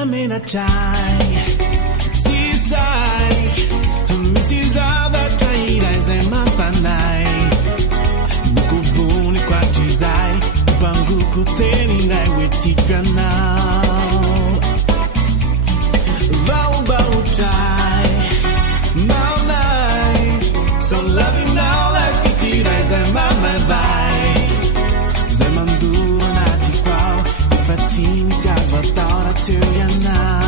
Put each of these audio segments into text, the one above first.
na menachai Tisai Misizava chaira zema panai Nukuvuni kwa tizai Bangu kuteni na wetikranau Vau bau chai Maunai So loving now like kitira zema vai Zema nduro na tikwao Fatim se asvaltaura now.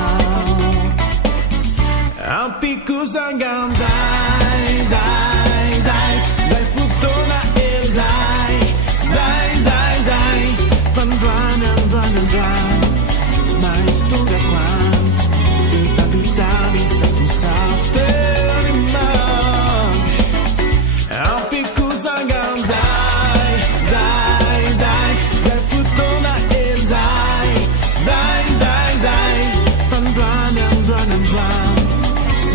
Ampiku sangam zai futona el zai Van run Mais tunga kwan Tabi sa tu safte rimang Ampiku sangam zai futona el zai Van run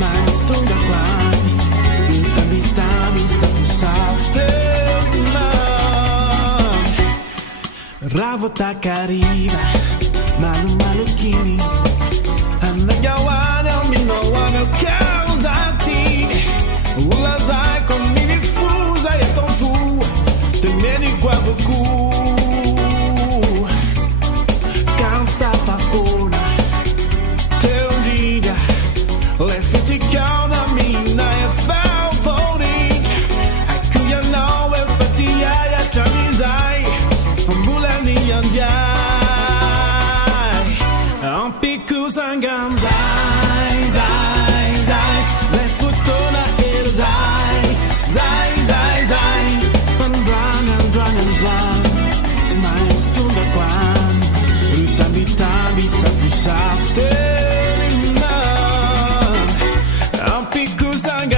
Mais tunga kwan Tabi sa tu safte rimang Ravo takariva Malu kini Anayawana minowana causati Ulazai commini fusa e ton fu Temeni guabuku Can't stop a fona Teu dia Le fiti chiona mina e fau voting Akuya no e fatia ya chamizai Fambula ni anjai Ampiku sangam zai Zai futona el zai Van run Mais tunga kwan Tabi sa tu safte rimang Ampiku sangam